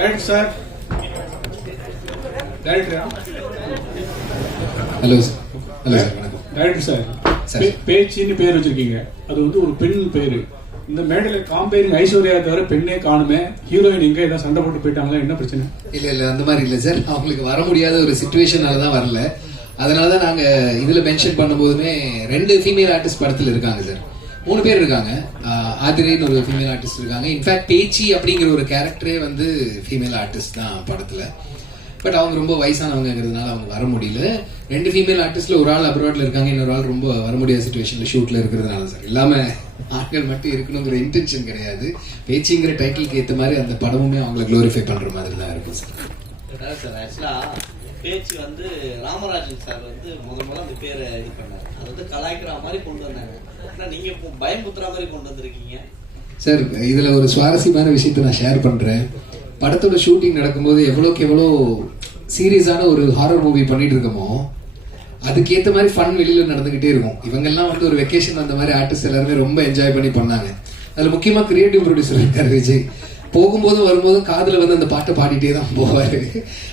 Director sir director hello sir hello sir வணக்கம் director sir பேச்சின்னு பேர் வச்சிருக்கீங்க. அது வந்து ஒரு பெண் பேரு. இந்த மேடையில காம்பேரிங் ஐஸ்வர்யா தவிர பெண்ணே காணுமே. ஹீரோயின் எங்க? ஏதாவது சண்டை போட்டு போயிட்டாங்களா? என்ன பிரச்சனை? இல்ல இல்ல அந்த மாதிரி இல்ல சார் அவங்களுக்கு வர முடியாத ஒரு சுச்சுவேஷனால தான் வரல. அதனால தான் நாங்க இதுல மென்ஷன் பண்ணும்போதுமே ரெண்டு ஃபீமேல் ஆர்டிஸ்ட் படத்துல இருக்காங்க சார் மூணு பேர் இருக்காங்க. ஆதிரேன்னு ஒரு ஃபீமேல் ஆர்டிஸ்ட் இருக்காங்க. இன்ஃபேக்ட் பேச்சி அப்படிங்கிற ஒரு கேரக்டரே வந்து ஃபீமேல் ஆர்டிஸ்ட் தான் படத்தில். பட் அவங்க ரொம்ப வயசானவங்கிறதுனால அவங்க வர முடியல. ரெண்டு ஃபீமேல் ஆர்டிஸ்ட்ல ஒரு ஆள் அப்ராட்ல இருக்காங்க இன்னொரு ஆள் ரொம்ப வர முடியாத சுச்சுவேஷன்ல ஷூட்ல இருக்கிறதுனால சார் இல்லாம ஆட்கள் மட்டும் இருக்கணுங்கிற இன்டென்ஷன் கிடையாது. பேச்சிங்கிற டைட்டிலுக்கு ஏற்ற மாதிரி அந்த படமுமே அவங்களை க்ளோரிஃபை பண்ற மாதிரி தான் இருக்கும் சார் சார் ஆக்சுவலா பேச்சு வந்து ராமராஜன் சார் வந்து முத முதல்ல அந்த பேரை இது பண்ணார். அது வந்து கலாய்க்கிற மாதிரி கொண்டு வந்தாங்க. ஆனால் நீங்கள் இப்போ பயமுத்துற மாதிரி கொண்டு வந்திருக்கீங்க. சார் இதில் ஒரு சுவாரஸ்யமான விஷயத்தை நான் ஷேர் பண்ணுறேன் படத்தோட ஷூட்டிங் நடக்கும்போது எவ்வளோக்கு எவ்வளோ சீரியஸான ஒரு ஹாரர் மூவி பண்ணிட்டு இருக்கோமோ அதுக்கேற்ற மாதிரி ஃபன் வெளியில் நடந்துகிட்டே இருக்கும். இவங்கெல்லாம் வந்து ஒரு வெக்கேஷன் அந்த மாதிரி ஆர்டிஸ்ட் எல்லாருமே ரொம்ப என்ஜாய் பண்ணி பண்ணாங்க. அதில் முக்கியமாக கிரியேட்டிவ் ப்ரொடியூசர் இருக்கார் விஜய். போகும்போதும் வரும்போதும் காதில் வந்து அந்த பாட்டை பாடிட்டே தான் போவாரு.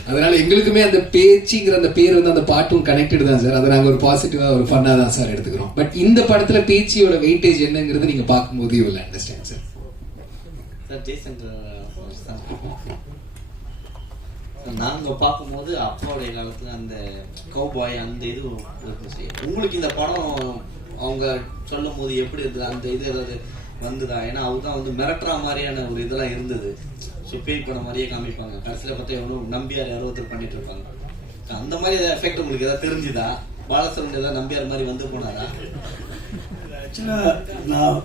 அதனால எங்களுக்குமே அந்த பேச்சுங்கிற அந்த பேர் வந்து அந்த பாட்டும் கனெக்டட் தான் சார். அதை நாங்கள் ஒரு பாசிட்டிவாக ஒரு ஃபன்னாக தான் சார் எடுத்துக்கிறோம். பட் இந்த படத்துல பேச்சியோட வெயிட்டேஜ் என்னங்கிறது நீங்க பார்க்கும்போது இவ்வளோ understand sir sir Jaishankar sir நாங்க பார்க்கும்போது அப்பாவுடைய காலத்துல அந்த கௌபாய் அந்த இது உங்களுக்கு இந்த படம் அவங்க சொல்லும் போது எப்படி இருந்தது? அந்த இது ஏதாவது வந்துதா ஏன்னா அவர் தான் வந்து மிரட்டுற மாதிரியான ஒரு இதெல்லாம் இருந்தது. ஸோ பேய் படம் மாதிரியே காமிப்பாங்க. கடைசியில் பார்த்தா எவ்வளோ நம்பியார் யாரோ ஒருத்தர் பண்ணிட்டு இருப்பாங்க. அந்த மாதிரி ஏதாவது எஃபெக்ட் உங்களுக்கு ஏதாவது தெரிஞ்சுதா? பாலசரன் ஏதாவது நம்பியார் மாதிரி வந்து போனாரா? ஆக்சுவலாக நான்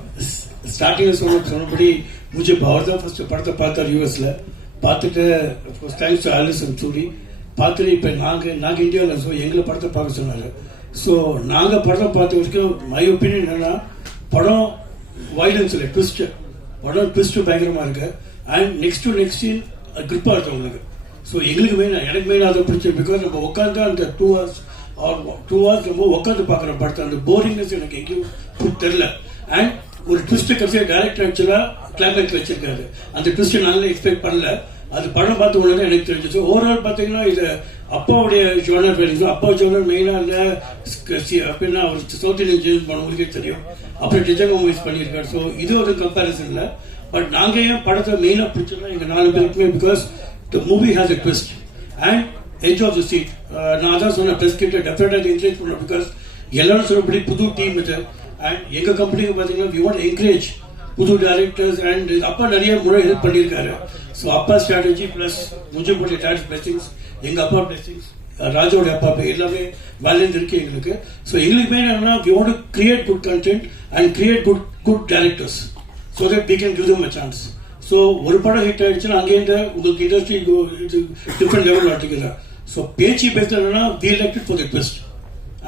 ஸ்டார்டிங்கில் சொன்ன சொன்னபடி முஜே பவர் தான் ஃபர்ஸ்ட் படத்தை பார்த்தார் யூஎஸ்ல பார்த்துட்டு தேங்க்ஸ் டு ஆலிசன் சூரி பார்த்துட்டு இப்போ நாங்கள் நாங்கள் இந்தியாவில் ஸோ எங்களை படத்தை பார்க்க சொன்னார். ஸோ நாங்கள் படத்தை பார்த்த வரைக்கும் மை ஒப்பீனியன் என்னென்னா படம் வைலன்ஸ் இல்லை ட்விஸ்ட் படம் ட்விஸ்ட் பயங்கரமாக இருக்கு. And next to next scene கிரிப்பாக இருக்கு உங்களுக்கு. ஸோ எங்களுக்கு மெயின் எனக்கு மெயின் அதை பிடிச்சது. பிகாஸ் நம்ம உட்காந்து அந்த two hours or two hours ரொம்ப உட்காந்து பார்க்குற படத்தை அந்த போரிங்னஸ் எனக்கு எங்கேயும் தெரில அண்ட் ஒரு ட்விஸ்ட் கடைசியாக டேரக்டர் ஆக்சுவலாக கிளைமேக்ஸ் வச்சிருக்காரு. அந்த ட்விஸ்ட் நல்லா எக்ஸ்பெக்ட் பண்ணல. அது படம் பார்த்த உடனே எனக்கு தெரிஞ்சிச்சு. ஓவரால் பார்த்தீங்கன்னா இது அப்பாவுடைய ஜோனர் ஃபீலிங்ஸ் அப்பா ஜோனர் மெயினாக இருந்த அப்படின்னா அவர் சவுத் இந்தியன் பண்ண பண்ணவங்களுக்கே தெரியும். அப்புறம் டிஜாங்க மூவிஸ் பண்ணியிருக்காரு. ஸோ இது ஒரு கம்பேரிசன் இல்லை. பட் நாங்கள் ஏன் படத்தை மெயினாக பிடிச்சோம்னா எங்கள் நாலு பேருக்குமே because the movie has a twist and edge of the seat நான் அதான் சொன்னேன் ப்ரெஸ் கிட்ட டெஃபினட்டாக என்கரேஜ் பண்ணுறோம் பிகாஸ் எல்லாரும் சொல்லப்படி புது டீம் இது. அண்ட் எங்கள் கம்பெனிக்கு பார்த்தீங்கன்னா வி வாண்ட் என்கரேஜ் புது டேரக்டர்ஸ் அண்ட் அப்பா நிறைய முறை ஹெல்ப் பண்ணியிருக்காரு. ஸோ அப்பா ஸ்ட்ராட்டஜி ப்ளஸ் முஜிபுடைய டேரக்ட் பிளஸிங்ஸ் எங்கள் அப்பா பிளெஸிங்ஸ் ராஜோட அப்பா பே எல்லாமே வேலைந்து இருக்கு எங்களுக்கு. ஸோ எங்களுக்கு மெயின் என்னன்னா we want create good content and create good good directors so that we can give them a chance so ஒரு படம் ஹிட் ஆயிடுச்சுன்னா அங்கேருந்து உங்களுக்கு இண்டஸ்ட்ரி டிஃப்ரெண்ட் லெவலில் ஆட்டிக்கலாம் ஸோ பேச்சு பேசுறதுனா we elected for the best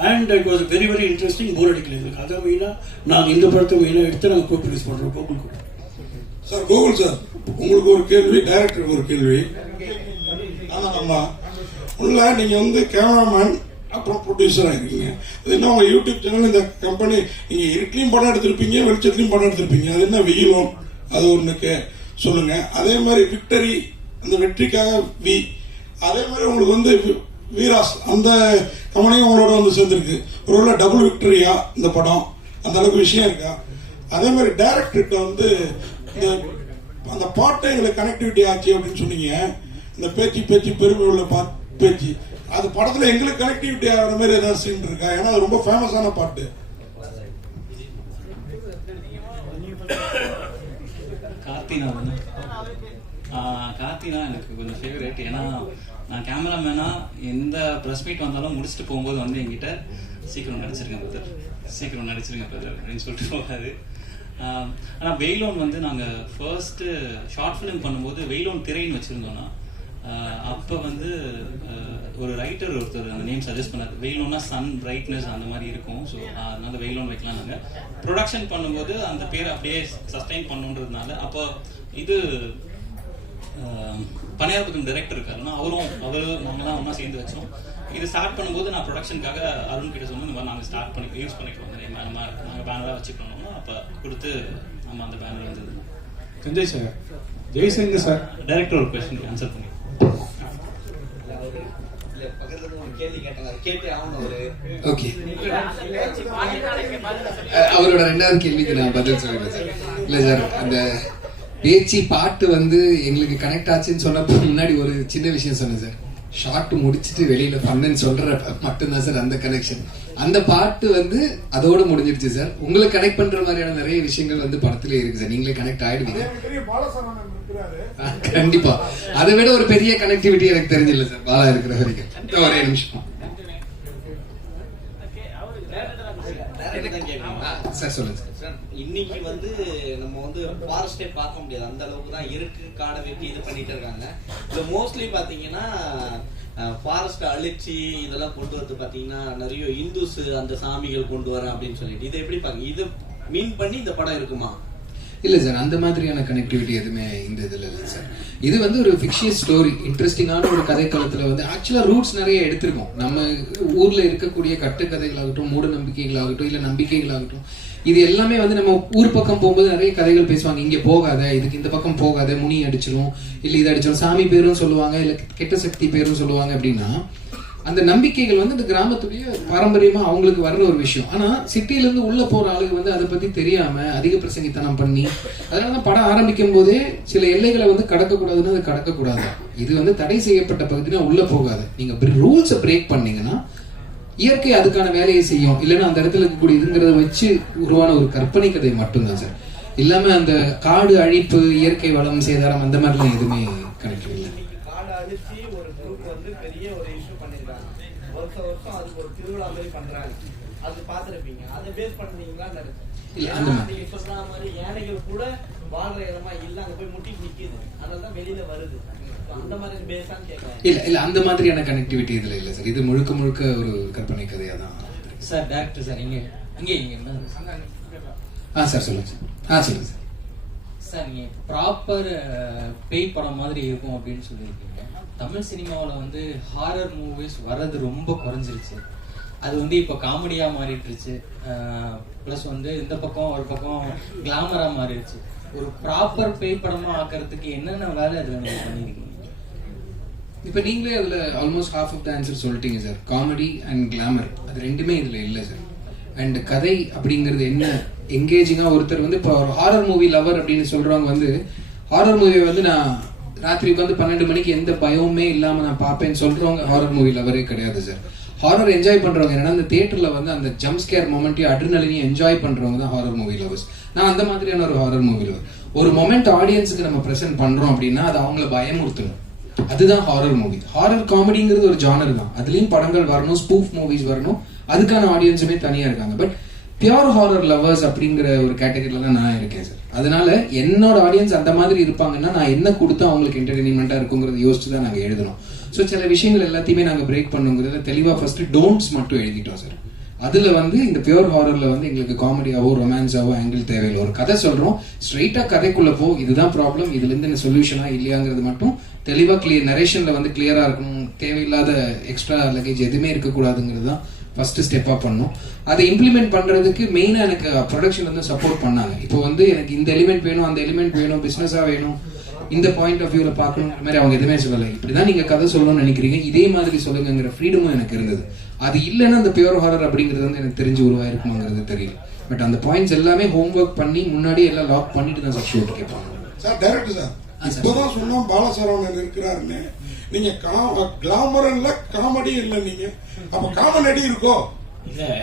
and it was very very interesting bore அடிக்கல எங்களுக்கு. அதை மெயினாக நாங்கள் இந்த படத்தை மெயினாக எடுத்து நாங்கள் கோ ப்ரொடியூஸ் பண்ணுறோம் கோகுல் கூட சார் கோகுல் சார் உங்களுக்கு ஒரு கேள்வி டைரக்டருக்கு ஒரு கேள்வி. ஆமாம் ஆமாம் உள்ள நீங்கள் வந்து கேமராமேன் அப்புறம் ப்ரொடியூசராக இருக்கீங்க அது என்ன உங்கள் யூடியூப் சேனல் இந்த கம்பெனி நீங்கள் இருட்டிலையும் படம் எடுத்திருப்பீங்க வெளிச்சத்துலையும் படம் எடுத்திருப்பீங்க. அது என்ன வெயிலும்? அது ஒன்றுக்கு சொல்லுங்கள் அதே மாதிரி விக்டரி அந்த வெற்றிக்காக வி அதே மாதிரி உங்களுக்கு வந்து வீராஸ் அந்த கம்பெனியும் உங்களோட வந்து சேர்ந்துருக்கு. உள்ள டபுள் விக்டரியா இந்த படம்? அந்த அளவுக்கு விஷயம் இருக்கா? அதே மாதிரி டைரக்டர்கிட்ட வந்து இந்த அந்த பாட்டு எங்களுக்கு கனெக்டிவிட்டி ஆச்சு அப்படின்னு சொன்னீங்க. இந்த பேச்சு பேச்சு பெருமை உள்ள பாட்டு பேச்சு அது படத்துல எங்களுக்கு கனெக்டிவிட்டி ஆகிற மாதிரி ஏதாவது சீன் இருக்கா? ஏன்னா அது ரொம்ப ஃபேமஸான பாட்டு. கார்த்தினா வந்து கார்த்தினா எனக்கு கொஞ்சம் ஃபேவரேட் ஏன்னா நான் கேமராமேனா எந்த ப்ரெஸ் மீட் வந்தாலும் முடிச்சுட்டு போகும்போது வந்து என்கிட்ட சீக்கிரம் நடிச்சிருங்க பிரதர் சீக்கிரம் நடிச்சிருங்க பிரதர் அப்படின்னு சொல்லிட்டு போகாது. ஆனால் வெயிலோன் வந்து நாங்கள் ஃபர்ஸ்ட்டு ஷார்ட் ஃபிலிம் பண்ணும்போது வெயிலோன் திரைன்னு வச்சுருந்தோன்னா அப்போ வந்து ஒரு ரைட்டர் ஒருத்தர் அந்த நேம் சஜஸ்ட் பண்ணார். வெயிலோன்னா சன் பிரைட்னஸ் அந்த மாதிரி இருக்கும். ஸோ அதனால வெயிலோன் வைக்கலாம் நாங்கள் ப்ரொடக்ஷன் பண்ணும்போது அந்த பேரை அப்படியே சஸ்டைன் பண்ணுன்றதுனால அப்போ இது பணியாரத்துக்கு டைரக்டர் இருக்காருன்னா அவரும் அவரும் நாங்களாம் ஒன்றா சேர்ந்து வச்சோம். இது ஸ்டார்ட் பண்ணும்போது நான் ப்ரொடக்ஷனுக்காக அருண் கிட்ட சொன்னேன் இந்த மாதிரி நாங்கள் ஸ்டார்ட் பண்ணி யூஸ் பண்ணிக்கிறோம் name. நம்ம நாங்கள் பேனராக வச்சுக்கணும்னா அப்போ கொடுத்து நம்ம அந்த பேனர் வந்தது Sanjay sir. Jaishankar sir. Director ஒரு கொஸ்டின் ஆன்சர் பண்ணி அவரோட ரெண்டாவது கேள்விக்கு நான் பதில் சொல்லிடுறேன் சார். இல்ல சார் அந்த பேச்சு பாட்டு வந்து எங்களுக்கு கனெக்ட் ஆச்சுன்னு சொன்னப்போ முன்னாடி ஒரு சின்ன விஷயம் சொன்னேன் சார். ஷார்ட் முடிச்சுட்டு வெளியில பண்ணேன்னு சொல்ற மட்டும்தான் சார் அந்த கனெக்ஷன் அந்த பாட்டு வந்து அதோட முடிஞ்சிருச்சு சார். உங்களை கனெக்ட் பண்ற மாதிரியான நிறைய விஷயங்கள் வந்து படத்திலே இருக்கு சார். நீங்களே கனெக்ட் ஆயிடுவீங்க. கண்டிப்பா. அதை விட ஒரு பெரிய கனெக்டிவிட்டி எனக்கு தெரிஞ்சில்ல சார். பாலா இருக்கிற வரைக்கும். ஒரே நிமிஷம். சார் சொல்லுங்க இன்னைக்கு வந்து நம்ம வந்து ஃபாரஸ்டே பார்க்க முடியாது. அந்த அளவுக்கு தான் இருக்கு காடை வெட்டி இது பண்ணிட்டு இருக்காங்க. இதுல மோஸ்ட்லி பாத்தீங்கன்னா ஃபாரஸ்ட் அழிச்சு இதெல்லாம் கொண்டு வந்து பாத்தீங்கன்னா நிறைய இந்துஸ் அந்த சாமிகள் கொண்டு வரேன் அப்படின்னு சொல்லிட்டு. இதை எப்படி பாக்க இது மீன் பண்ணி இந்த படம் இருக்குமா? இல்லை சார் அந்த மாதிரியான கனெக்டிவிட்டி எதுவுமே இந்த இதில் இல்லை சார். இது வந்து ஒரு ஃபிக்ஷியஸ் ஸ்டோரி இன்ட்ரெஸ்டிங்கான ஒரு கதைக்களத்துல வந்து ஆக்சுவலாக ரூட்ஸ் நிறைய எடுத்திருக்கோம். நம்ம ஊரில் இருக்கக்கூடிய கட்டுக்கதைகளாகட்டும் மூட நம்பிக்கைகளாகட்டும் இல்லை நம்பிக்கைகளாகட்டும் இது எல்லாமே வந்து நம்ம ஊர் பக்கம் போகும்போது நிறைய கதைகள் பேசுவாங்க. இங்கே போகாத இதுக்கு இந்த பக்கம் போகாத முனி அடிச்சிடும் இல்லை இது அடிச்சிடும் சாமி பேரும் சொல்லுவாங்க இல்லை கெட்ட சக்தி பேரும் சொல்லுவாங்க அப்படின்னா அந்த நம்பிக்கைகள் வந்து இந்த கிராமத்துடைய பாரம்பரியமா அவங்களுக்கு வர்ற ஒரு விஷயம். ஆனா சிட்டில இருந்து உள்ள போற ஆளுங்க வந்து அதை பத்தி தெரியாம அதிக பிரசங்கித்தனம் பண்ணி அதனாலதான் படம் ஆரம்பிக்கும் போதே சில எல்லைகளை வந்து கடக்கக்கூடாதுன்னா அது கடக்க கூடாது இது வந்து தடை செய்யப்பட்ட பகுதினா உள்ள போகாது. நீங்க ரூல்ஸை பிரேக் பண்ணீங்கன்னா இயற்கை அதுக்கான வேலையை செய்யும். இல்லைன்னா அந்த இடத்துல இருக்கக்கூடிய இதுங்கிறத வச்சு உருவான ஒரு கற்பனை கதை மட்டும்தான் சார். இல்லாம அந்த காடு அழிப்பு இயற்கை வளம் சேதாரம் அந்த மாதிரிலாம் எதுவுமே கணக்கு இல்லை இன்னைக்கு காடை அழிச்சு ஒரு குரூப் வந்து பெரிய ஒரு இஷ்யூ பண்ணிருக்காங்க வருஷம் வருஷம் அதுக்கு ஒரு திருவிழா மாதிரி பண்றாங்க. அது பாத்திருப்பீங்க அதை பேஸ் பண்ணீங்களான்னு இல்ல, நினைச்சேன் அந்த ஏன்னா, மாதிரி. நீங்க சொல்ற மாதிரி யானைகள் கூட வாழ்ற இடமா இல்ல அங்க போய் முட்டி நிக்குது அதனாலதான் வெளியில வருது. இல்ல இல்ல அந்த மாதிரியான கனெக்டிவிட்டி இதுல இல்ல சார் இது முழுக்க முழுக்க ஒரு கற்பனை கதையா தான். சார் டேரக்டர் சார் இங்க இங்க இங்க என்ன ஆ சார் சொல்லுங்க சார் ஆ சொல்லுங்க சார் சார் நீங்க ப்ராப்பர் பேய் படம் மாதிரி இருக்கும் அப்படின்னு சொல்லியிருக்கீங்க. தமிழ் சினிமாவில் வந்து ஹாரர் மூவிஸ் வர்றது ரொம்ப குறைஞ்சிருச்சு. அது வந்து இப்போ காமெடியா மாறிட்டுருச்சு ப்ளஸ் வந்து இந்த பக்கம் ஒரு பக்கம் கிளாமரா மாறிடுச்சு. ஒரு ப்ராப்பர் பேய் படமா ஆக்கிறதுக்கு என்னென்ன வேலை அதுல நீங்க பண்ணிருக்கீங்க? இப்போ நீங்களே அதுல almost half of the answer சொல்லிட்டீங்க சார் காமெடி அண்ட் கிளாமர் அது ரெண்டுமே இதுல இல்ல சார் அண்ட் கதை அப்படிங்கிறது என்ன? எங்கேஜிங்கா ஒருத்தர் வந்து இப்போ ஒரு ஹாரர் மூவி லவர் அப்படின்னு சொல்றவங்க வந்து ஹாரர் மூவியை வந்து நான் ராத்திரி உட்காந்து பன்னெண்டு மணிக்கு எந்த பயமுமே இல்லாம நான் பார்ப்பேன்னு சொல்றவங்க ஹாரர் மூவி லவரே கிடையாது சார் ஹாரர் என்ஜாய் பண்றவங்க என்னன்னா அந்த தியேட்டர்ல வந்து அந்த ஜம்ப் ஸ்கேர் மொமெண்ட்டையும் அட்ரினலினையும் என்ஜாய் பண்றவங்க தான் ஹாரர் மூவி லவர்ஸ் நான் அந்த மாதிரியான ஒரு ஹாரர் மூவி லவர் ஒரு மொமெண்ட் ஆடியன்ஸுக்கு நம்ம ப்ரெசென்ட் பண்றோம் அப்படின்னா அது அவங்கள பயமுறுத்தணும். அதுதான் ஹாரர் மூவி ஹாரர் காமெடிங்கிறது ஒரு ஜானர் தான். அதுலயும் படங்கள் வரணும் ஸ்பூஃப் மூவிஸ் வரணும். அதுக்கான ஆடியன்ஸுமே தனியா இருக்காங்க. பட் பியோர் ஹாரர் லவர்ஸ் அப்படிங்கிற ஒரு கேட்டகரியில தான் நான் இருக்கேன் சார் அதனால என்னோட ஆடியன்ஸ் அந்த மாதிரி இருப்பாங்கன்னா நான் என்ன கொடுத்தா அவங்களுக்கு என்டர்டைன்மெண்ட்டாக இருக்குங்கிறத யோசிச்சு தான் நாங்க எழுதணும். ஸோ சில விஷயங்கள் எல்லாத்தையுமே நாங்கள் பிரேக் பண்ணுங்கிறத தெளிவாக ஃபர்ஸ்ட் டோன்ட்ஸ் மட்டும் எழுதிட்டோம் சார் அதில் வந்து இந்த பியூர் ஹாரரில் வந்து எங்களுக்கு காமெடியாவோ ரொமான்ஸாவோ ஆங்கிள் தேவையில்லை. ஒரு கதை சொல்கிறோம் ஸ்ட்ரைட்டாக கதைக்குள்ள போ இதுதான் ப்ராப்ளம் இதுலேருந்து என்ன சொல்யூஷனா இல்லையாங்கிறது மட்டும் தெளிவாக கிளியர் நரேஷனில் வந்து கிளியராக இருக்கணும். தேவையில்லாத எக்ஸ்ட்ரா லக்கேஜ் எதுவுமே இருக்கக்கூடாதுங்கிறது தான் ஃபர்ஸ்ட் ஸ்டெப்பாக பண்ணோம். அதை இம்ப்ளிமெண்ட் பண்ணுறதுக்கு மெயினாக எனக்கு ப்ரொடக்ஷன் வந்து சப்போர்ட் பண்ணாங்க. இப்போ வந்து எனக்கு இந்த எலிமெண்ட் வேணும் அந்த எலிமெண்ட் வேணும் பிஸ்னஸாக வேணும். இந்த பாயிண்ட் ஆஃப் வியூல பார்க்கணுங்கிற மாதிரி அவங்க எதுவுமே சொல்லலை. இப்படிதான் நீங்க கதை சொல்லணும்னு நினைக்கிறீங்க. இதே மாதிரி சொல்லுங்கிற ஃப்ரீடமும் எனக்கு இருந்தது. அது இல்லைன்னா அந்த பியூர் ஹாரர் அப்படிங்கிறது வந்து எனக்கு தெரிஞ்சு உருவாயிருக்குமாங்கிறது தெரியல. பட் அந்த பாயிண்ட்ஸ் எல்லாமே ஹோம்ஒர்க் பண்ணி முன்னாடி எல்லாம் லாக் பண்ணிட்டு தான் சார் ஷூட் கேட்பாங்க. Sir director sir. இப்போதான் சொன்னோம் பாலசரவணன் இருக்கிறாருன்னு. நீங்க கிளாமர் இல்ல காமெடி இல்ல நீங்க. அப்ப காமெடி இருக்கோ? இல்ல.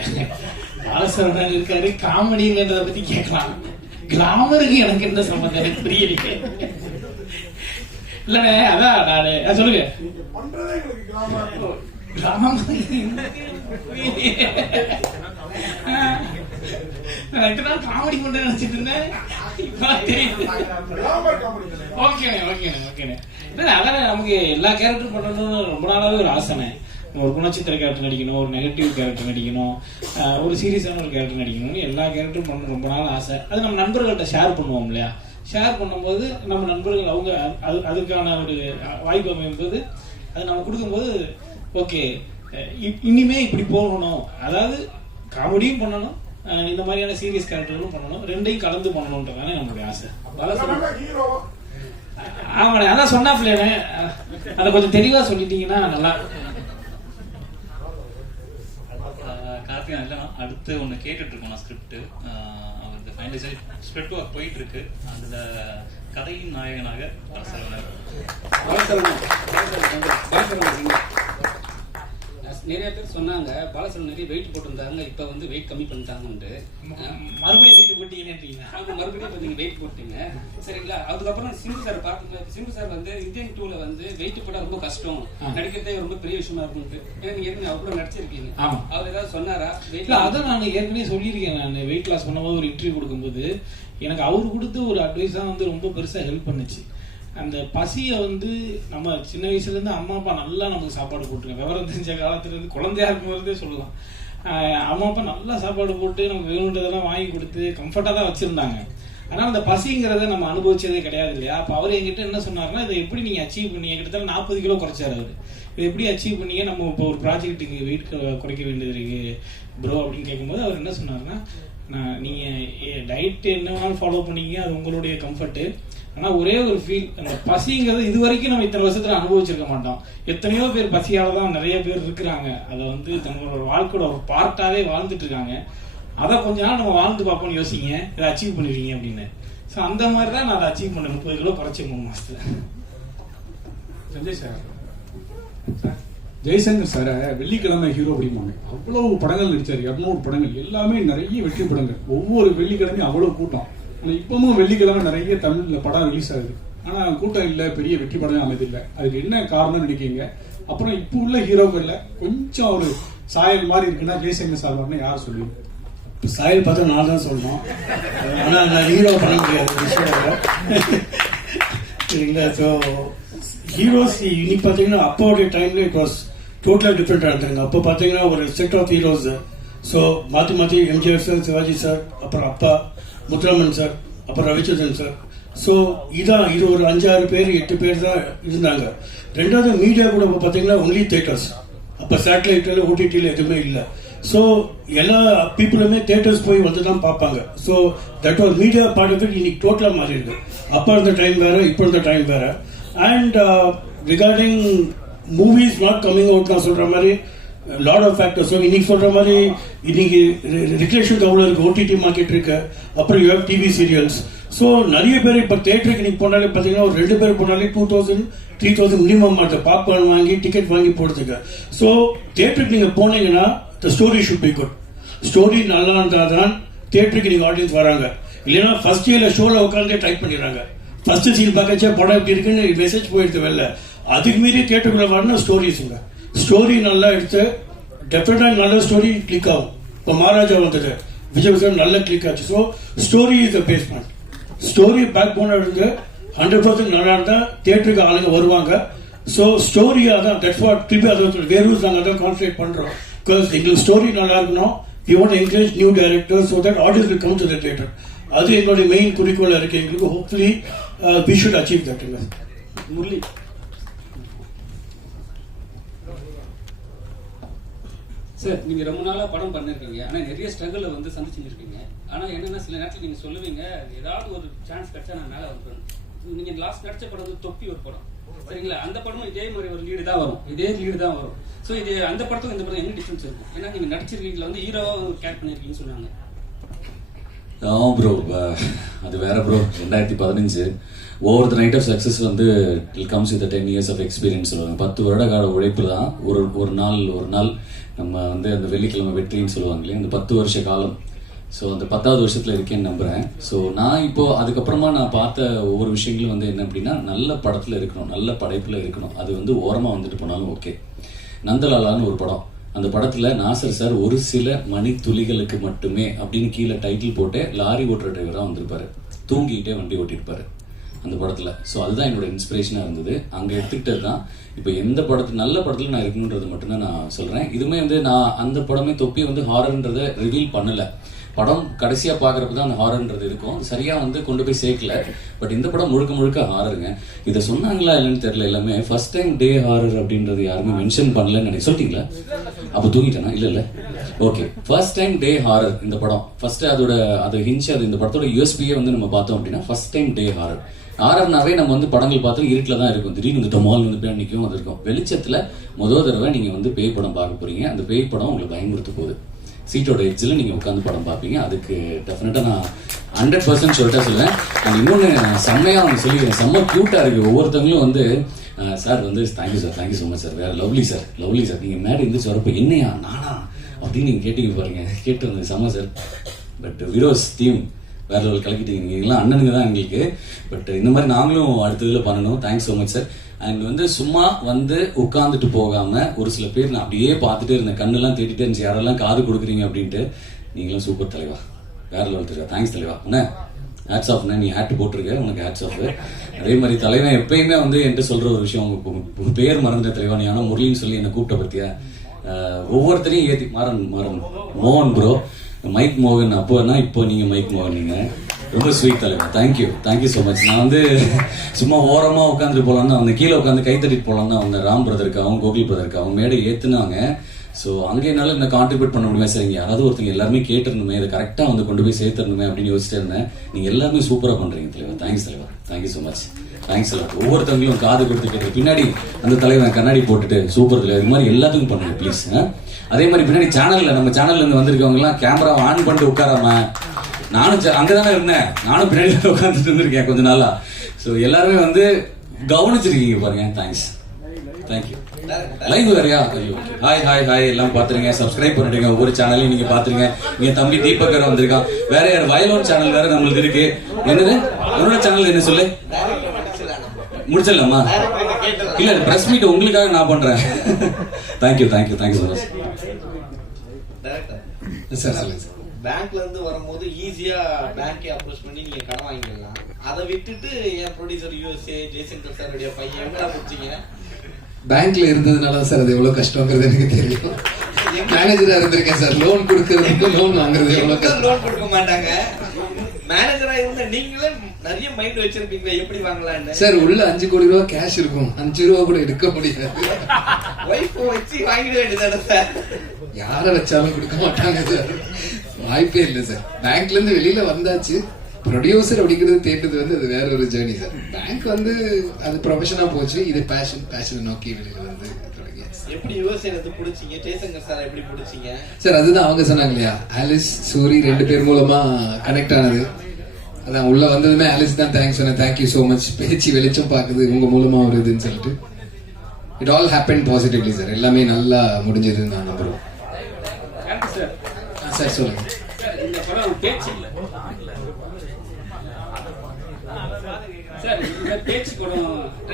பாலசரவணன் இருக்காரு காமெடிங்கிறத பத்தி கேட்கலாம். கிளாமருக்கு எனக்கு எந்த சம்பந்தம் எனக்கு புரியலையே. இல்லண்ணே அதான் நானு சொல்லுங்க. கிராமம் நான் காமெடி பண்ண நினைச்சிட்டு இருந்தேன்? ஓகேண்ணே ஓகேண்ணே ஓகேண்ணே இல்லை அதான் நமக்கு எல்லா கேரக்டரும் பண்ணணும்னு ரொம்ப நாளாவே ஒரு ஆசைண்ணே ஒரு குணச்சித்திர கேரக்டர் நடிக்கணும் ஒரு நெகட்டிவ் கேரக்டர் நடிக்கணும் ஒரு சீரியஸான ஒரு கேரக்டர் நடிக்கணும்னு எல்லா கேரக்டரும் பண்ணணும் ரொம்ப நாள் ஆசை. அது நம்ம நண்பர்கள்ட்ட ஷேர் பண்ணுவோம் இல்லையா? ஷேர் பண்ணும்போது நம்ம நண்பர்கள் அவங்க அது அதுக்கான ஒரு வாய்ப்பு அமையும்போது அது நம்ம கொடுக்கும்போது ஓகே இனிமே இப்படி போகணும். அதாவது காமெடியும் பண்ணணும் இந்த மாதிரியான சீரியஸ் கேரக்டர்களும் பண்ணணும். ரெண்டையும் கலந்து பண்ணணுன்றதானே நம்மளுடைய ஆசை. ஆமாண்ணே அதான் சொன்னாப்லேண்ணே அதை கொஞ்சம் தெளிவா சொல்லிட்டீங்கன்னா நல்லா கார்த்திகா இல்லைனா அடுத்து ஒன்று கேட்டுட்டு இருக்கோம் நான் ஸ்கிரிப்ட் அவர் ஃபைனலைஸ் ஒர்க் போயிட்டு இருக்கு அதுல கதையின் நாயகனாக அரசரவணர் நிறைய பேர் சொன்னாங்க பாலசரவணன் நிறைய வெயிட் போட்டிருந்தாங்க இப்ப வந்து வெயிட் கம்மி பண்ணிட்டாங்கன்ட்டு. மறுபடியும் வெயிட் போட்டீங்கன்னு அவங்க மறுபடியும் இப்ப வெயிட் போட்டீங்க. சரிங்களா? அதுக்கப்புறம் சிம்பு சார் பார்க்கும்போது சிம்பு சார் வந்து இந்தியன் டூல வந்து வெயிட் போட ரொம்ப கஷ்டம். நடிக்கிறதே ரொம்ப பெரிய விஷயமா இருக்கும்ட்டு ஏன்னா நீங்க ஏற்கனவே நடிச்சிருக்கீங்க. அவர் ஏதாவது சொன்னாரா? வெயிட் இல்ல அதை நான் ஏற்கனவே சொல்லியிருக்கேன் நான். வெயிட் லாஸ் பண்ணும்போது ஒரு இன்டர்வியூ கொடுக்கும்போது எனக்கு அவர் கொடுத்த ஒரு அட்வைஸ் தான் வந்து ரொம்ப பெருசா ஹெல்ப் பண்ணுச்சு. அந்த பசியை வந்து நம்ம சின்ன வயசுல இருந்து அம்மா அப்பா நல்லா நமக்கு சாப்பாடு போட்டுருங்க விவரம் தெரிஞ்ச காலத்துல இருந்து குழந்தையா இருக்கும்போதே சொல்லலாம். அம்மா அப்பா நல்லா சாப்பாடு போட்டு நமக்கு வேணுன்றதெல்லாம் வாங்கி கொடுத்து கம்ஃபர்ட்டா தான் வச்சிருந்தாங்க. ஆனா அந்த பசிங்கிறத நம்ம அனுபவிச்சதே கிடையாது இல்லையா? அப்ப அவர் என்கிட்ட என்ன சொன்னாருன்னா இதை எப்படி நீங்க அச்சீவ் பண்ணீங்க கிட்டத்தட்ட நாற்பது கிலோ குறைச்சாரு அவரு. இதை எப்படி அச்சீவ் பண்ணீங்க? நம்ம இப்போ ஒரு ப்ராஜெக்ட்டுக்கு வெயிட் குறைக்க வேண்டியது இருக்கு ப்ரோ அப்படின்னு கேட்கும்போது அவர் என்ன சொன்னாருன்னா நான் நீங்க டயட் என்ன வேணாலும் ஃபாலோ பண்ணீங்க. அது உங்களுடைய கம்ஃபர்ட்டு ஆனா ஒரே ஒரு ஃபீல் அந்த பசிங்கிறது இது வரைக்கும் நம்ம இத்தனை வருஷத்துல அனுபவிச்சிருக்க மாட்டோம். எத்தனையோ பேர் பசியால தான் நிறைய பேர் இருக்கிறாங்க. அதை வந்து தங்களோட வாழ்க்கையோட ஒரு பார்ட்டாவே வாழ்ந்துட்டு இருக்காங்க. அதை கொஞ்ச நாள் நம்ம வாழ்ந்து பார்ப்போம்னு யோசிங்க. இதை அச்சீவ் பண்ணுவீங்க அப்படின்னு. ஸோ அந்த மாதிரி தான் நான் அதை அச்சீவ் பண்ணேன். முப்பது கிலோ குறைச்சேன் மூணு மாசத்துல. சஞ்சய் சார் சார், ஜெய்சங்கர் சார வெள்ளிக்கிழமை ஹீரோ அப்படிம்பாங்க. அவ்வளவு படங்கள் நடிச்சாரு. இரநூறு படங்கள். எல்லாமே நிறைய வெற்றி படங்கள். ஒவ்வொரு வெள்ளிக்கிழமையும் அவ்வளவு கூட்டம். ஆனால் இப்பவும் வெள்ளிக்கிழமை நிறைய தமிழ்ல படம் ரிலீஸ் ஆகுது. ஆனால் கூட்டம் இல்லை பெரிய வெற்றி படம் அமைதில்லை அதுக்கு என்ன காரணம்னு நினைக்கீங்க அப்புறம் இப்போ உள்ள ஹீரோக்கள்ல கொஞ்சம் ஒரு சாயல் மாதிரி இருக்குன்னா ஜெய்சங்கர் சார் வரணும் யார் சொல்லுவீங்க சாயல் பார்த்தா நான் தான் சொல்லணும். ஆனால் நான் ஹீரோ பண்ண முடியாது விஷயம் சரிங்களா? ஸோ ஹீரோஸ் இன்னைக்கு பார்த்தீங்கன்னா அப்பாவுடைய டைம்ல இட் வாஸ் டோட்டலாக டிஃப்ரெண்ட்டாக இருந்தாங்க அப்போ பார்த்தீங்கன்னா ஒரு செட் ஆஃப் ஹீரோஸ் ஸோ மாற்றி மாற்றி எம்ஜிஆர் சார் சிவாஜி சார் அப்புறம் அப்பா முத்துராமன் சார் அப்புறம் ரவிச்சந்திரன் சார் ஸோ இதான் இது ஒரு அஞ்சாறு பேர் எட்டு பேர் தான் இருந்தாங்க. ரெண்டாவது மீடியா கூட இப்போ பார்த்தீங்கன்னா ஒன்லி தேட்டர்ஸ் அப்போ சேட்டலைட்டில் ஓடிடியில் எதுவுமே இல்லை. ஸோ எல்லா பீப்புளுமே தேட்டர்ஸ் போய் வந்து தான் பார்ப்பாங்க. ஸோ தட் ஒரு மீடியா பார்ட் ஆஃப் இட் இன்னைக்கு டோட்டலாக மாறிடுது. அப்போ இருந்த டைம் வேறு இப்போ இருந்த டைம் வேறு. And regarding movies not coming out நான் சொல்கிற மாதிரி லாட் ஆஃப் ஃபேக்டர்ஸ் ஸோ இன்னைக்கு சொல்ற மாதிரி இன்னைக்கு ரிக்ரேஷனுக்கு அவ்வளோ இருக்கு ஓடிடி மார்க்கெட் இருக்கு அப்புறம் you have TV serials so நிறைய பேர் இப்போ தேட்டருக்கு இன்னைக்கு போனாலே பார்த்தீங்கன்னா ஒரு ரெண்டு பேர் போனாலே two thousand three thousand minimum மாட்டு பாப்கார்ன் வாங்கி டிக்கெட் வாங்கி போடுறதுக்கு. ஸோ தேட்டருக்கு நீங்கள் போனீங்கன்னா the story should be good story நல்லா இருந்தால் தான் தேட்டருக்கு நீங்கள் ஆடியன்ஸ் வராங்க. இல்லைன்னா ஃபர்ஸ்ட் இயரில் ஷோவில் உட்காந்து டைப் பண்ணிடுறாங்க. ஃபர்ஸ்ட் சீன் பார்க்கச்சே படம் எப்படி இருக்குன்னு மெசேஜ் போயிடுது வெளில. அதுக்கு மீறி தேட்டருக்குள்ளே வரணும் ஸ்டோரிஸுங்க ஸ்டோரி நல்லா எடுத்து டெஃபினட்டாக நல்ல ஸ்டோரி கிளிக் ஆகும். இப்போ மகாராஜா வந்தது விஜய் விஜய் நல்ல கிளிக் ஆச்சு. So story is the basement story back போன இருந்து ஹண்ட்ரட் பர்சன்ட் நல்லா இருந்தால் தேட்டருக்கு ஆளுங்க வருவாங்க. ஸோ ஸ்டோரியாக தான் தட்ஸ் வாட் திருப்பி அதை வேறு நாங்கள் தான் கான்சன்ட்ரேட் பண்ணுறோம் பிகாஸ் எங்களுக்கு ஸ்டோரி நல்லா இருக்கணும். We want encourage new director so that audience will come to the theatre அது எங்களுடைய மெயின் குறிக்கோள் இருக்குது எங்களுக்கு hopefully we should achieve that Murali sir நீங்க ரொம்ப நாளா படம் பண்ணிருக்கீங்க. ஆனா நிறைய ஸ்ட்ரகிள் வந்து சந்திச்சுருக்கீங்க ஆனா என்னன்னா சில நேரத்துல நீங்க சொல்லுவீங்க ஏதாவது ஒரு சான்ஸ் கிடைச்சா நான் மேல வருவேன் நீங்க லாஸ்ட் நடிச்ச படம் வந்து தொப்பி ஒரு படம். சரிங்களா? அந்த படமும் இதே மாதிரி ஒரு லீடு தான் வரும். இதே லீடு தான் வரும். சோ இது அந்த படத்துக்கும் இந்த படம் என்ன டிஃபரன்ஸ் இருக்கும் ஏன்னா நீங்க நடிச்சிருக்கீங்களா வந்து ஹீரோவா கேட் பண்ணிருக்கீங்கன்னு சொன்னாங்க. ஆ ப்ரோ அது வேற ப்ரோ ரெண்டாயிரத்தி பதினஞ்சு. Over the night of success வந்து it comes with ten years of experience சொல்லுவாங்க. பத்து வருட கால உழைப்பு தான். ஒரு ஒரு நாள் ஒரு நாள் நம்ம வந்து அந்த வெள்ளிக்கிழமை வெற்றின்னு சொல்லுவாங்க இல்லையா? அந்த பத்து வருஷ காலம். ஸோ அந்த பத்தாவது வருஷத்தில் இருக்கேன்னு நம்புகிறேன் ஸோ நான் இப்போ அதுக்கப்புறமா நான் பார்த்த ஒவ்வொரு விஷயங்களும் வந்து என்ன அப்படின்னா நல்ல படத்தில் இருக்கணும் நல்ல படைப்பில் இருக்கணும். அது வந்து ஓரமாக வந்துட்டு போனாலும் ஓகே. நந்தலாலான்னு ஒரு படம். அந்த படத்தில் நாசர் சார் ஒரு சில மணி துளிகளுக்கு மட்டுமே அப்படின்னு கீழே டைட்டில் போட்டு லாரி ஓட்டுற டிரைவராக வந்திருப்பாரு. தூங்கிட்டே வண்டி ஓட்டியிருப்பாரு. அந்த படத்துல. ஸோ அதுதான் என்னோட இன்ஸ்பிரேஷனா இருந்தது. அங்க எடுத்துக்கிட்டது தான் இப்போ எந்த படத்து நல்ல படத்துல நான் இருக்கணுன்றது மட்டும்தான் நான் சொல்றேன். இதுவுமே வந்து நான் அந்த படமே தொப்பி வந்து ஹாரர்ன்றதை ரிவீல் பண்ணல. படம் கடைசியா பாக்குறப்ப தான் அந்த ஹாரர்ன்றது இருக்கும். சரியா வந்து கொண்டு போய் சேர்க்கல. பட் இந்த படம் முழுக்க முழுக்க ஹாரருங்க இதை சொன்னாங்களா இல்லைன்னு தெரியல. எல்லாமே ஃபர்ஸ்ட் டைம் டே ஹாரர் அப்படின்றது யாருமே மென்ஷன் பண்ணலன்னு நினைக்க சொல்லிட்டீங்களா? அப்ப தூங்கிட்டேனா? இல்ல இல்ல. Okay first time day horror இந்த படம். ஃபர்ஸ்ட் அதோட அதை ஹிஞ்ச் அது இந்த படத்தோட யூஎஸ்பியே வந்து நம்ம பார்த்தோம் அப்படின்னா ஃபர்ஸ்ட் டைம் டே ஹாரர் ஆரம்னாவே நம்ம வந்து படங்கள் பார்த்து இருட்டில் தான் இருக்கும். திடீர்னு இந்த மால் வந்து பேர் நிற்கும் அது இருக்கும். வெளிச்சத்தில் முதல் தடவை நீங்கள் வந்து பேய் படம் பார்க்க போகிறீங்க அந்த பேய் படம் உங்களை பயமுறுத்த போகுது. சீட்டோட எட்ஜில் நீங்கள் உட்காந்து படம் பார்ப்பீங்க. அதுக்கு டெஃபினட்டாக நான் ஹண்ட்ரட் பர்சன்ட் சொல்லிட்டா சொல்லுவேன். அண்ட் இன்னொன்று செம்மையாக அவங்க சொல்லிக்கிறேன். செம்ம க்யூட்டாக இருக்குது ஒவ்வொருத்தவங்களும் வந்து சார் வந்து thank you sir thank you so much sir வேறு லவ்லி சார் லவ்லி சார் நீங்கள் மேடம் இருந்து வரப்போ என்னையா? நானா? அப்படின்னு நீங்கள் கேட்டீங்க பாருங்க. கேட்டு வந்தது செம்ம சார் பட் விரோஸ் டீம் வேற லெவல் கலக்கிட்டீங்க. நீங்க அண்ணனுங்க தான் எங்களுக்கு. பட் இந்த மாதிரி நாங்களும் அடுத்த இதில் பண்ணணும். Thanks so much sir and வந்து சும்மா வந்து உட்காந்துட்டு போகாம ஒரு சில பேர் நான் அப்படியே பார்த்துட்டே இருந்தேன். கண்ணெல்லாம் தேடிட்டே இருந்துச்சு. யாரெல்லாம் காது கொடுக்குறீங்க? அப்படின்ட்டு. நீங்களும் சூப்பர் தலைவா. வேற லெவல் தலைவா. தேங்க்ஸ் தலைவா. என்ன? ஹேட்ஸ் ஆஃப்னா நீ ஹேட் போட்டிருக்க? உனக்கு ஹேட்ஸ் ஆஃப் அதே மாதிரி தலைவன் எப்பயுமே வந்து என்கிட்ட சொல்ற ஒரு விஷயம். உங்க பேர் மறந்துட்ட தலைவா. நீ ஆனால் முரளின்னு சொல்லி என்னை கூப்பிட்ட பத்தியா? ஒவ்வொருத்தரையும் ஏத்தி மாறன் மாறன். மோகன் ப்ரோ மைக் மோகன் அப்போனா இப்போ நீங்க மைக் மோகன் நீங்க ரொம்ப ஸ்வீட் தலைவர். தேங்க்யூ தேங்க்யூ ஸோ மச் நான் வந்து சும்மா ஓரமாக உட்காந்துட்டு போகலான்னு அவங்க கீழே உட்காந்து கை தட்டிட்டு போலாம்னு அவங்க ராம் பிரதருக்கு அவங்க கோகுல் பிரதருக்கு அவங்க மேடை ஏற்றுனாங்க ஸோ அங்கே என்னால் இந்த கான்ட்ரிபியூட் பண்ண முடியுமா? சரிங்க யாராவது ஒருத்தங்க எல்லாருமே கேட்டிருந்தோமே இதை கரெக்டாக வந்து கொண்டு போய் சேர்த்துருந்தோமே அப்படின்னு யோசிச்சிட்டு இருந்தேன். நீங்கள் எல்லாருமே சூப்பராக பண்ணுறீங்க தலைவர். தேங்க்ஸ் தலைவர். தேங்க்யூ ஸோ மச் தேங்க்ஸ் தலைவர் ஒவ்வொருத்தவங்களும் காது கொடுத்து கேட்டு பின்னாடி அந்த தலைவன் கண்ணாடி போட்டுட்டு சூப்பர் தலைவர் இது மாதிரி எல்லாத்துக்கும் பண்ணுங்க ப்ளீஸ் அதே மாதிரி பின்னாடி சேனல்ல நம்ம சேனல்ல இருந்து வந்திருக்கவங்க எல்லாம் கேமரா ஆன் பண்ணிட்டு உட்காராம நானும் ச- அங்கதானே இருந்தேன். நானும் பின்னாடி உட்காந்துட்டு இருந்திருக்கேன் கொஞ்ச நாளா. ஸோ எல்லாருமே வந்து கவனிச்சிருக்கீங்க பாருங்க. தேங்க்ஸ் தேங்க்யூ லைவ் வேறையா? ஐயோ ஹாய் ஹாய் ஹாய் எல்லாம் பாத்துருங்க சப்ஸ்கிரைப் பண்ணிடுங்க. ஒவ்வொரு சேனலையும் நீங்க பாத்துருங்க இங்க தம்பி தீபக் வேற வந்திருக்கான். வேற யார்? வயலோன் சேனல் வேற நம்மளுக்கு இருக்கு. என்னது? உன்னோட சேனல் என்ன சொல்லு? முடிச்சிடலாமா? இல்ல பிரஸ் மீட் உங்களுக்காக நான் பண்றேன். Thank you thank you thank you director sir சொல்லுங்க சார் பேங்க்ல இருந்து வரும்போது ஈஸியா பேங்கே அப்ரோச் பண்ணி நீங்க கடன் வாங்கிடலாம். அதை விட்டுட்டு என் ப்ரொடியூசர் யூஎஸ்ஏ ஜெய்சங்கர் சாருடைய பையன் எங்கடா முடிச்சீங்க பேங்க்ல இருந்ததுனால சார் அது எவ்வளவு கஷ்டங்கிறது எனக்கு தெரியும். மேனேஜரா இருந்திருக்கேன் சார் லோன் கொடுக்கறதுக்கு லோன் வாங்குறது எவ்வளவு லோன் கொடுக்க மாட்டாங்க? மேனேஜரா இருந்த நீங்களே நிறைய மைண்ட் வச்சிருப்பீங்க எப்படி வாங்கலாம்னு? சார் உள்ள அஞ்சு கோடி ரூபா கேஷ் இருக்கும். அஞ்சு ரூபா கூட எடுக்க முடியாது. ஒய்ஃப் வச்சு வாங்கிட வேண்டியதானே சார் யார வச்சாலும் கொடுக்க மாட்டாங்க சார் வாய்ப்பே இல்லை சார் பேங்க்ல இருந்து வெளியில வந்தாச்சு. ப்ரொடியூசர் அப்படிங்கிறது தேடுறது வந்து அது வேற ஒரு ஜேர்னி சார் பேங்க் வந்து அது ப்ரொஃபஷனா போச்சு. இது பேஷன் பேஷனை நோக்கி வெளியில எப்படி யுஎஸ்ஏ வந்து பிடிச்சீங்க? ஜெய்சங்கர் சார் எப்படி பிடிச்சீங்க? சார் அதுதான் அவங்க சொன்னாங்க இல்லையா? ஆலிஸ் சூரி ரெண்டு பேர் மூலமா கனெக்ட் ஆனது. அதான் உள்ள வந்ததுமே ஆலிஸ் தான் தேங்க்ஸ் சொன்னேன். தேங்க்யூ ஸோ மச் பேச்சு வெளிச்சம் பார்க்குது உங்க மூலமா ஒரு இதுன்னு சொல்லிட்டு. It all happen positively sir எல்லாமே நல்லா முடிஞ்சதுன்னு நான் கரெக்ட் சார் சார் சொல்லுங்க. சார் பேச்சு இல்ல.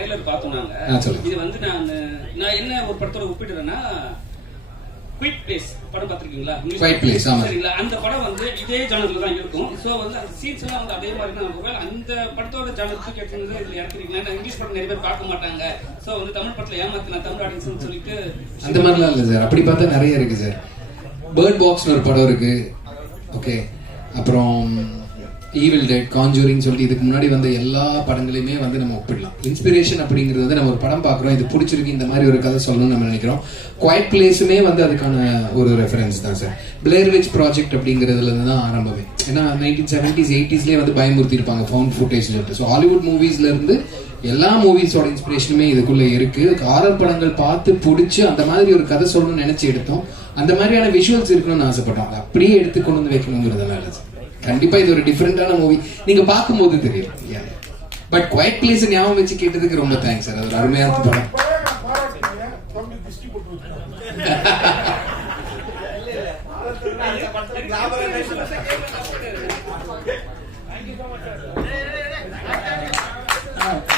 ட்ரைலர் பார்த்தோம் நாங்க. இது வந்து நான் நான் என்ன ஒரு படத்தோட ஒப்பிடுறேன்னா குயிக் பிளேஸ் படம் பார்த்திருக்கீங்களா. சரிங்களா? அந்த படம் வந்து இதே ஜானர்ல தான் இருக்கும். சோ வந்து அந்த சீன்ஸ் எல்லாம் வந்து அதே மாதிரி தான். இருக்கும் அந்த படத்தோட ஜானர் தூக்கி எடுத்து இதுல இறக்குறீங்களா? இங்கிலீஷ் படம் நிறைய பேர் பார்க்க மாட்டாங்க. சோ வந்து தமிழ் படத்துல ஏமாத்தினா தமிழ் ஆடியன்ஸ் சொல்லிட்டு அந்த மாதிரிலாம் இல்லை சார் அப்படி பார்த்தா நிறைய இருக்கு சார் பேர்ட் பாக்ஸ்னு ஒரு படம் இருக்கு. ஓகே அப்புறம் ஈவில் டெட் காஞ்சூரிங் சொல்லிட்டு இதுக்கு முன்னாடி வந்த எல்லா படங்களையுமே வந்து நம்ம ஒப்பிடலாம். இன்ஸ்பிரேஷன் அப்படிங்கிறது வந்து நம்ம ஒரு படம் பார்க்குறோம் இது பிடிச்சிருக்கு இந்த மாதிரி ஒரு கதை சொல்லணும்னு நம்ம நினைக்கிறோம். குவைட் பிளேஸுமே வந்து அதுக்கான ஒரு ரெஃபரன்ஸ் தான் சார். பிளேர் விச் ப்ராஜெக்ட் அப்படிங்கிறதுலருந்து தான் ஆரம்பமே. ஏன்னா நைன்டீன் செவன்டிஸ் எயிட்டிஸ்லேயே வந்து பயமுறுத்தி இருப்பாங்க ஃபவுண்ட் ஃபுட்டேஜ் சொல்லிட்டு ஸோ ஹாலிவுட் மூவிஸ்லேருந்து எல்லா மூவிஸோட இன்ஸ்பிரேஷனுமே இதுக்குள்ளே இருக்குது ஹாரர் படங்கள் பார்த்து பிடிச்சி அந்த மாதிரி ஒரு கதை சொல்லணும்னு நினச்சி எடுத்தோம். அந்த மாதிரியான விஷுவல்ஸ் இருக்கணும்னு ஆசைப்பட்டோம். அதை அப்படியே எடுத்து கொண்டு வந்து வைக்கணுங்கிறதுனால சார். கண்டிப்பா இது ஒரு டிஃப்ரெண்டான மூவி நீங்க பார்க்கும்போது தெரியும். பட் குவைட் பிளேஸ் ஞாபகம் வச்சு கேட்டதுக்கு ரொம்ப தேங்க்ஸ் சார் அது ஒரு அருமையான படம்.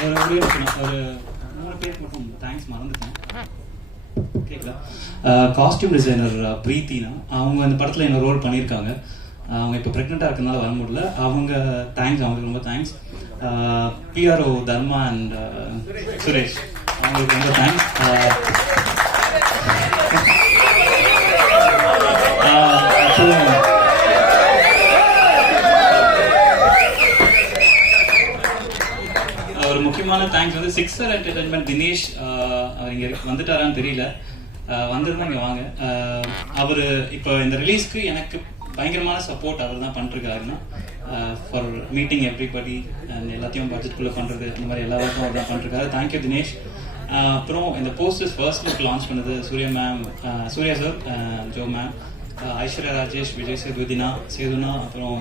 ஒரு ஒரே ஒரு மூணு மட்டும் தேங்க்ஸ் மறந்துட்டேன் காஸ்டியூம் டிசைனர் பிரீத்தினா அவங்க அந்த படத்தில் என்ன ரோல் பண்ணியிருக்காங்க அவங்க இப்போ ப்ரெக்னெண்ட்டாக இருக்கிறதுனால வர முடியல. அவங்க தேங்க்ஸ் அவங்களுக்கு ரொம்ப thanks PRO Dharma and Suresh அவங்களுக்கு ரொம்ப தேங்க்ஸ் ஒரு முக்கியமான தேங்க்ஸ் வந்து சிக்ஸர் என்டர்டைன்மெண்ட் தினேஷ் அவர் இங்கே வந்துட்டாரான்னு தெரியல. வந்திருந்தா இங்கே வாங்க. அவர் இப்போ இந்த ரிலீஸ்க்கு எனக்கு பயங்கரமான சப்போர்ட் அவர் தான் பண்ணிருக்காருன்னா ஃபார் மீட்டிங் எவ்ரிபடி அண்ட் எல்லாத்தையும் பட்ஜெட்குள்ளே பண்ணுறது அந்த மாதிரி எல்லா ஒர்க்கும் அவர் தான் பண்ணிருக்காரு தேங்க்யூ தினேஷ் அப்புறம் இந்த போஸ்டர்ஸ் ஃபர்ஸ்ட் லுக் லான்ச் பண்ணது Suriya ma'am Suriya sir Jo ma'am Aishwarya Rajesh Vijay சேதுதினா சேதுனா அப்புறம்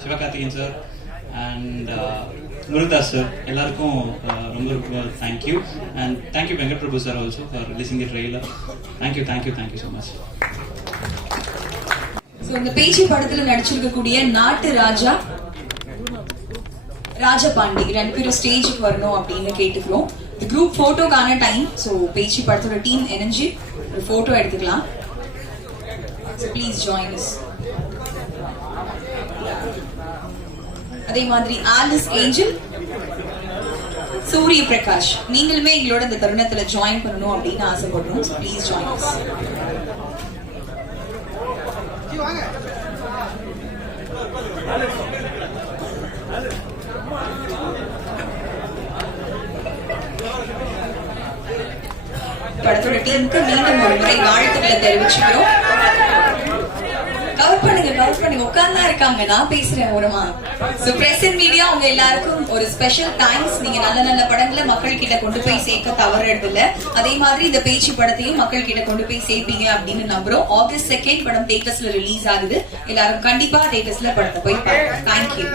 Sivakarthikeyan sir and Murugadoss sir எல்லாருக்கும் ரொம்ப ரொம்ப thank you and thank you Venkat Prabhu sir also for releasing the trailer thank you thank you thank you so much so இந்த பேச்சு படத்துல நடிச்சிருக்கக்கூடிய நாட்டு ராஜா ராஜபாண்டி ரெண்டு பேரும் ஸ்டேஜுக்கு வரணும் அப்படின்னு கேட்டுக்கிறோம். குரூப் போட்டோக்கான டைம் சோ பேச்சு படத்தோட டீம் இணைஞ்சு ஒரு போட்டோ எடுத்துக்கலாம். Please join us. அதே மாதிரி ஆலிஸ் ஏஞ்சல் சூரிய பிரகாஷ். நீங்களுமே எங்களோட இந்த தருணத்துல ஜாயின் பண்ணணும் அப்படின்னு ஆசைப்படுறோம். Please join us. படத்தோட டீமுக்கு மீண்டும் ஒரு முறை வாழ்த்துக்களை தெரிவிச்சுக்கிறோம். கவர் பண்ணுங்க கவர் பண்ணுங்க. உட்கார்ந்தா இருக்காங்க. நான் பேசுறேன் ஓரமா சோ பிரஸ் அண்ட் மீடியா உங்க எல்லாருக்கும் ஒரு ஸ்பெஷல் தேங்க்ஸ் நீங்க நல்ல நல்ல படங்களை மக்கள் கிட்ட கொண்டு போய் சேர்க்க தவறது இல்ல அதே மாதிரி இந்த பேச்சு படத்தையும் மக்கள் கிட்ட கொண்டு போய் சேர்ப்பீங்க அப்படின்னு நம்புறோம். ஆகஸ்ட் செகண்ட் படம் தேட்டர்ஸ்ல ரிலீஸ் ஆகுது. எல்லாரும் கண்டிப்பா தேட்டர்ஸ்ல படத்தை போய் பாருங்க. Thank you